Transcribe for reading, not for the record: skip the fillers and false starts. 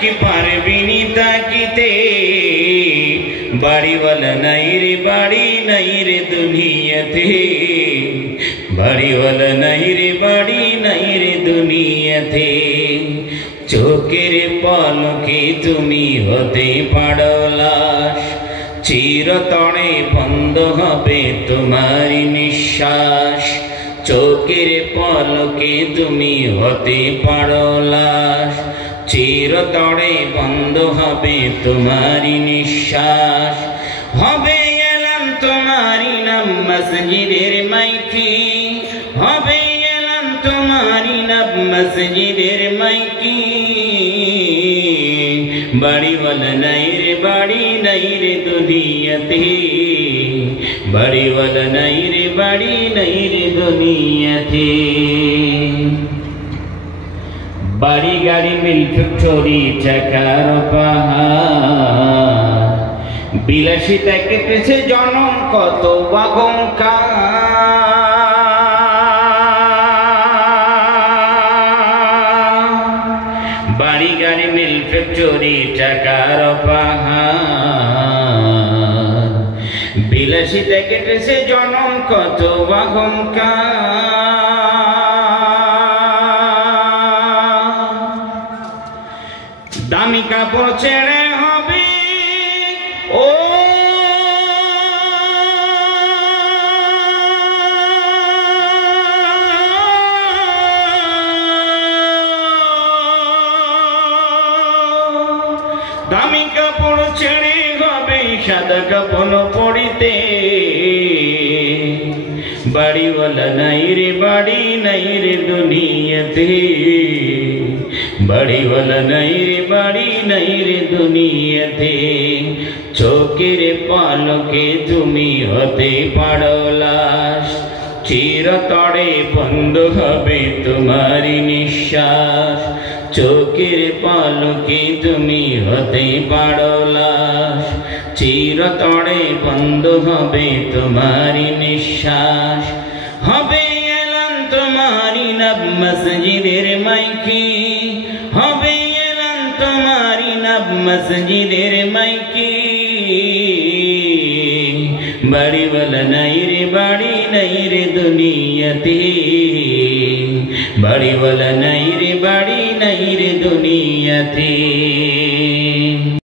কি পারবিনি তাকিতে বাড়িওয়ালা নাই রে দুনিয়াতে বাড়িওয়ালা নাই রে দুনিয়াতে চোখের পলকে তুমি হতে পারো লাশ চিরতরে বন্ধ হবে তোমারি নিঃশ্বাস চোখের পলকে তুমি হতে পারো লাশ চিরতরে বন্ধ হবে তোমারি নিঃশ্বাস হবে এলাম তোমারি নাম মসজিদের মাইকে হবে এলাম তোমারি নাম মসজিদের মাইকে বাড়িওয়ালা নাই রে দুনিয়াতে বাড়িওয়ালা নাই রে দুনিয়াতে বাড়ি গাড়ি মিল ফ্যাক্টরি টাকার পাহাড় বিলাসিতা কেটেছে জনম কত অহংকার বাড়ি গাড়ি মিল ফ্যাক্টরি টাকার পাহাড় বিলাসিতা কেটেছে জনম কত অহংকার দামি কাপড় ছেড়ে হবে ও দামি কাপড় ছেড়ে হবে সাদা কাপড় পরিতে বাড়িওয়ালা নাই রে দুনিয়াতে বাড়িওয়ালা নাই রে দুনিয়াতে চোখের পলকে তুমি হতে পারো লাশ চিরতরে বন্ধ হবে তোমারি নিঃশ্বাস চোখের পলকে তুমি হতে পারো লাশ চিরতরে বন্ধ হবে তোমারি নিঃশ্বাস হবে এলাম তোমারি নাম মসজিদের মাইকে হবে এলাম তোমারি নাম মসজিদের মাইকে বাড়িওয়ালা নাই রে দুনিয়াতে বাড়িওয়ালা নাই রে দুনিয়াতে